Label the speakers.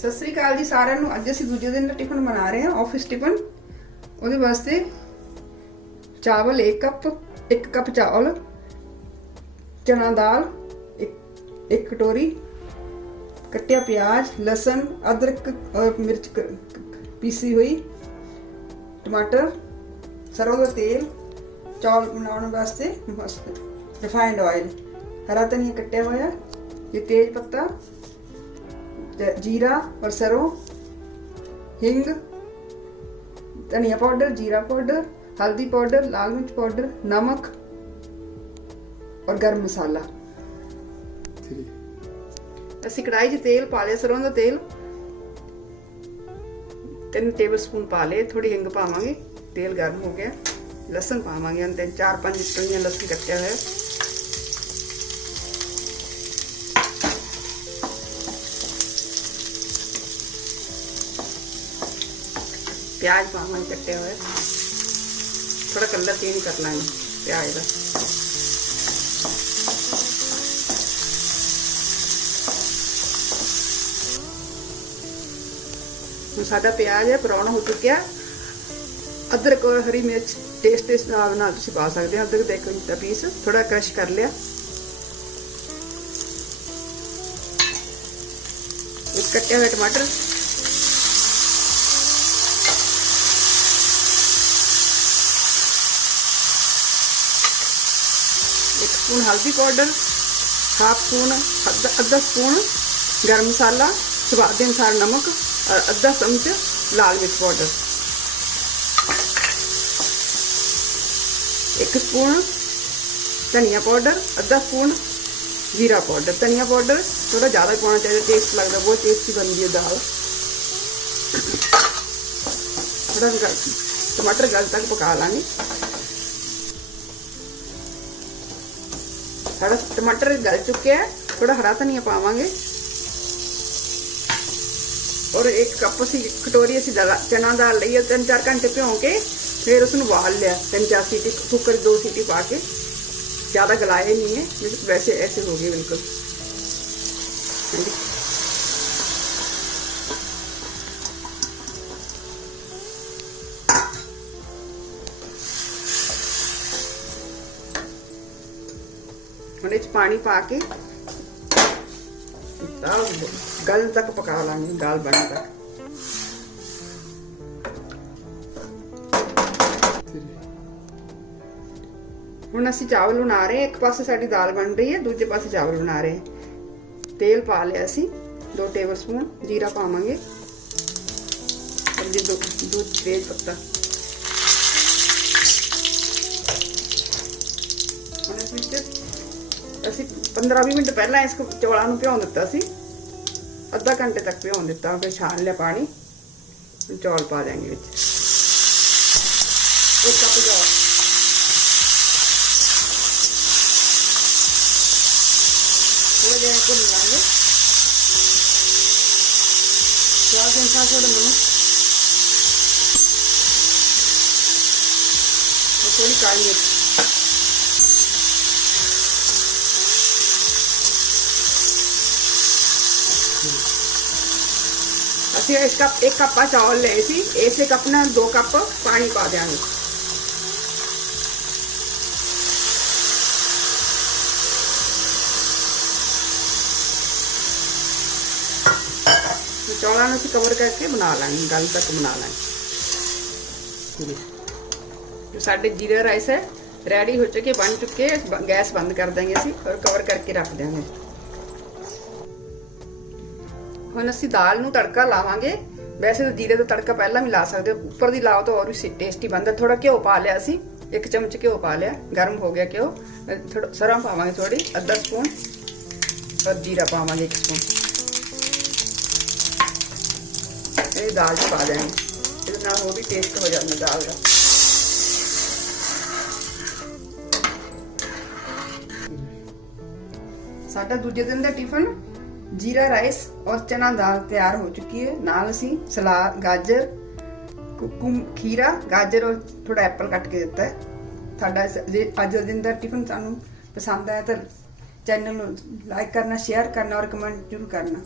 Speaker 1: ਸਤਿ ਸ੍ਰੀ ਅਕਾਲ ਜੀ ਸਾਰਿਆਂ ਨੂੰ। ਅੱਜ ਅਸੀਂ ਦੂਜੇ ਦਿਨ ਦਾ ਟਿਫਨ ਬਣਾ ਰਹੇ ਹਾਂ ਆਫਿਸ ਟਿਫਨ ਉਹਦੇ ਵਾਸਤੇ ਚਾਵਲ 1 ਕੱਪ 1 ਕੱਪ ਚਾਵਲ, ਚਨਾ ਦਾਲ, ਇੱਕ ਇੱਕ ਕਟੋਰੀ, ਕੱਟਿਆ ਪਿਆਜ਼, ਲਸਣ, ਅਦਰਕ ਔਰ ਮਿਰਚ ਪੀਸੀ ਹੋਈ ਟਮਾਟਰ, ਸਰੋਂ ਦਾ ਤੇਲ, ਚੌਲ ਬਣਾਉਣ ਵਾਸਤੇ ਰਿਫਾਈਨਡ ਆਇਲ ਹਰਾ ਧਨੀਆ ਕੱਟਿਆ ਹੋਇਆ ਇਹ ਤੇਜ ਪੱਤਾ ਤੇ ਜੀਰਾ ਔਰ ਸਰੋਂ ਹਿੰਗ ਧਨੀਆ ਪਾਊਡਰ ਜੀਰਾ ਪਾਊਡਰ हल्दी पाउडर लाल मिर्च पाउडर नमक और गरम मसाला ਅਸੀਂ ਕੜਾਈ 'ਚ ਤੇਲ ਪਾ ਲਿਆ ਸਰੋਂ ਦਾ ਤੇਲ 3 ਟੇਬਲਸਪੂਨ ਪਾ ਲਏ ਥੋੜੀ ਹਿੰਗ ਪਾਵਾਂਗੇ ਤੇਲ ਗਰਮ ਹੋ ਗਿਆ ਲਸਣ ਪਾਵਾਂਗੇ ਅੰਦਰ ਤਿੰਨ ਚਾਰ ਪੰਜ ਟੰਗੀਆਂ ਲਸਣ ਕੱਟਿਆ ਹੋਇਆ ਪਿਆਜ਼ ਪਾਵਾਂਗੇ ਕੱਟੇ ਹੋਏ ਥੋੜਾ ਕਲਰ ਚੇਂਜ ਕਰ ਲਾਂਗੇ ਪਿਆਜ਼ ਦਾ ਹੁਣ ਸਾਡਾ ਪਿਆਜ਼ ਹੈ ਬਰਾਊਨ ਹੋ ਚੁੱਕਿਆ ਅਦਰਕ ਔਰ ਹਰੀ ਮਿਰਚ ਟੇਸਟ ਦੇ ਹਿਸਾਬ ਨਾਲ ਤੁਸੀਂ ਪਾ ਸਕਦੇ ਹੋ ਅਦਰਕ ਦਾ ਇੱਕ ਇੰਚ ਦਾ ਪੀਸ ਥੋੜਾ ਕ੍ਰਸ਼ ਕਰ ਲਿਆ ਇੱਕ ਕੱਟਿਆ ਹੋਇਆ ਟਮਾਟਰ स्पून हल्दी पाउडर, हाफ़ स्पून अद्धा स्पून, गर्म मसाला, स्वाद अनुसार नमक और अद्धा चमच लाल मिर्च पाउडर। एक स्पून धनिया पाउडर अद्धा स्पून जीरा पाउडर। धनिया पाउडर थोड़ा ज़्यादा पाना चाहिए तो टेस्ट लगता है, बहुत टेस्टी बनती है दाल। थोड़ा टमाटर गल तक पका लाने ਸਾਡਾ ਟਮਾਟਰ ਗਲ ਚੁੱਕਿਆ ਹੈ ਥੋੜਾ ਹਰਾ ਧਨੀਆ ਪਾਵਾਂਗੇ ਔਰ ਇੱਕ ਕੱਪ ਅਸੀਂ ਕਟੋਰੀ ਅਸੀਂ ਦਾਲ ਚਨਾ ਦਾਲ ਲਈ ਹੈ ਤਿੰਨ ਚਾਰ ਘੰਟੇ ਭਿਓ ਕੇ ਫਿਰ ਉਸ ਨੂੰ ਉਬਾਲ ਲਿਆ ਤਿੰਨ ਚਾਰ ਸੀਟੀ ਕੁੱਕਰ ਦੋ ਸੀਟੀ ਪਾ ਕੇ ਜ਼ਿਆਦਾ ਗਲਾਏ ਨਹੀਂ ਹੈ ਵੈਸੇ ਐਸੇ ਹੋ ਗਏ ਬਿਲਕੁਲ ਹੁਣ ਇਹ ਚ ਪਾਣੀ ਪਾ ਕੇ ਦਾਲ ਗਲ ਤੱਕ ਪਕਾ ਲਾਂਗੇ ਦਾਲ ਬਣ ਤੱਕ ਹੁਣ ਅਸੀਂ ਚਾਵਲ ਬਣਾ ਰਹੇ ਹਾਂ ਇੱਕ ਪਾਸੇ ਸਾਡੀ ਦਾਲ ਬਣ ਰਹੀ ਹੈ ਦੂਜੇ ਪਾਸੇ ਚਾਵਲ ਬਣਾ ਰਹੇ ਹਾਂ ਤੇਲ ਪਾ ਲਿਆ ਅਸੀਂ 2 ਟੇਬਲਸਪੂਨ ਜੀਰਾ ਪਾਵਾਂਗੇ ਔਰ ਜੇ ਦੋ ਦੋ ਤੇਜ ਪੱਤਾ ਹੁਣ ਇਸ ਵਿੱਚ असी पंद्रह भी मिनट पहला इसको चौलान भिओन दिता सी अद्धा घंटे तक भिओन दिता फिर छान लिया पानी चौल पा देंगे बिच थोड़ा जहाँ भुन लाँगे मनु थोड़ी काली ਅਸੀਂ ਇਸ ਕੱਪ ਇੱਕ ਕੱਪਾ ਚਾਵਲ ਲਏ ਸੀ ਇਸੇ ਕੱਪ ਨਾਲ ਦੋ ਕੱਪ ਪਾਣੀ ਪਾ ਦਿਆਂਗੇ ਚੌਲਾਂ ਨੂੰ ਅਸੀਂ ਕਵਰ ਕਰਕੇ ਬਣਾ ਲਾਂਗੇ ਗੱਲ ਤੱਕ ਬਣਾ ਲਾਂਗੇ ਜੋ ਸਾਡੇ ਜੀਰਾ ਰਾਈਸ ਹੈ ਰੈਡੀ ਹੋ ਚੁੱਕੇ ਬਣ ਚੁੱਕੇ ਗੈਸ ਬੰਦ ਕਰ ਦਾਂਗੇ ਅਸੀਂ ਔਰ ਕਵਰ ਕਰਕੇ ਰੱਖ ਦਿਆਂਗੇ ਹੁਣ ਅਸੀਂ ਦਾਲ ਨੂੰ ਤੜਕਾ ਲਾਵਾਂਗੇ। ਵੈਸੇ ਤਾਂ ਜੀਰੇ ਦਾ ਤੜਕਾ ਪਹਿਲਾਂ ਵੀ ਲਾ ਸਕਦੇ ਹੋ। ਉੱਪਰ ਦੀ ਲਾਓ ਤਾਂ ਹੋਰ ਵੀ ਟੇਸਟੀ ਬਣਦਾ। ਥੋੜਾ ਘਿਓ ਪਾ ਲਿਆ ਅਸੀਂ। ਇੱਕ ਚਮਚ ਘਿਓ ਪਾ ਲਿਆ। ਗਰਮ ਹੋ ਗਿਆ ਘਿਓ। ਥੋੜਾ ਸਰੋਂ ਪਾਵਾਂਗੇ ਥੋੜੀ ਅੱਧਾ ਸਪੂਨ। ਔਰ ਜੀਰਾ ਪਾਵਾਂਗੇ ਇੱਕ ਸਪੂਨ। ਇਹ ਦਾਲ ਚ ਪਾ ਦੇਣੀ। ਇਹਦੇ ਨਾਲ ਹੋਰ ਵੀ ਟੇਸਟ ਹੋ ਜਾਂਦਾ ਦਾਲ ਦਾ। ਸਾਡਾ ਦੂਜੇ ਦਿਨ ਦਾ ਟਿਫਨ ਜੀਰਾ ਰਾਈਸ ਔਰ ਚਨਾ ਦਾਲ ਤਿਆਰ ਹੋ ਚੁੱਕੀ ਹੈ। ਨਾਲ ਅਸੀਂ ਸਲਾਦ, ਗਾਜਰ, ਕੁਕਮ, ਖੀਰਾ, ਗਾਜਰ ਔਰ ਥੋੜਾ ਐਪਲ ਕੱਟ ਕੇ ਦਿੱਤਾ ਹੈ। ਸਾਡਾ ਅੱਜ ਦਿਨ ਦਾ ਟਿਫਨ ਸਾਨੂੰ ਪਸੰਦ ਆਇਆ ਤਾਂ ਚੈਨਲ ਨੂੰ ਲਾਈਕ ਕਰਨਾ ਸ਼ੇਅਰ ਕਰਨਾ ਔਰ ਕਮੈਂਟ ਜ਼ਰੂਰ ਕਰਨਾ।